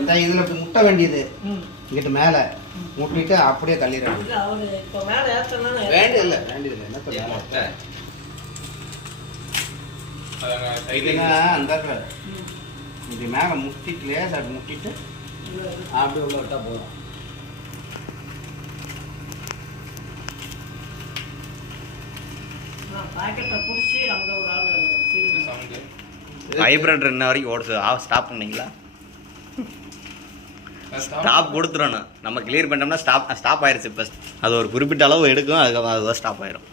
இந்த இதில் முட்ட வேண்டியது. இங்கிட்டு மேலே. முட்டிட்டு அப்படியே தள்ளிட வேண்டியது இல்லை வேண்டியது இல்லை சைடுல அந்த. இப்படி மேலே முட்டிட்டு லேசாக அப்படி முட்டிட்டு. அப்படியே உள்ள விட்டா போதும். வைப்ரேட்டர் இன்ன வரைக்கும் ஓடுது. ஆ ஸ்டாப் பண்ணீங்களா? ஸ்டாப் கொடுத்துடணும் நம்ம கிளியர் பண்ணிட்டோம்னா ஸ்டாப் ஸ்டாப் ஆயிருச்சு இப்போ அது ஒரு குறிப்பிட்ட அளவு எடுக்கும் அதுக்கப்புறம் அதுதான் ஸ்டாப் ஆயிரும்.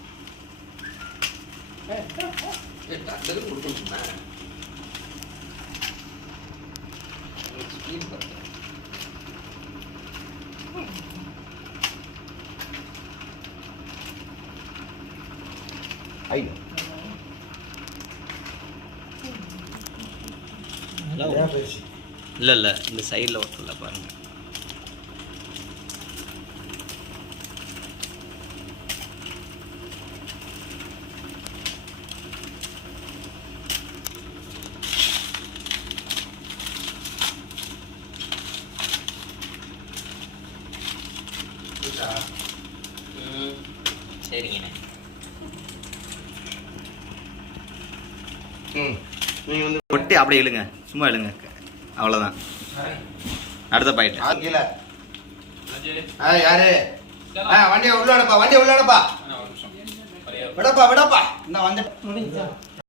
ஐயோ நல்லா பெருசு. இல்லை இல்லை. இந்த சைடில் ஒட்டல பாருங்க. இருக்கா? சரிங்கண்ணே ம். நீங்க வந்து ஒட்டி அப்படியே இழுங்க. சும்மா இழுங்க. அவ்வளோதான் அடுத்த பாயிண்ட் ஆ, யாரு? ஆ வண்டியை உள்ளாடப்பா வண்டியை உள்ளாடப்பா? விடப்பா விடப்பா. இந்த வந்து. முடிஞ்சா.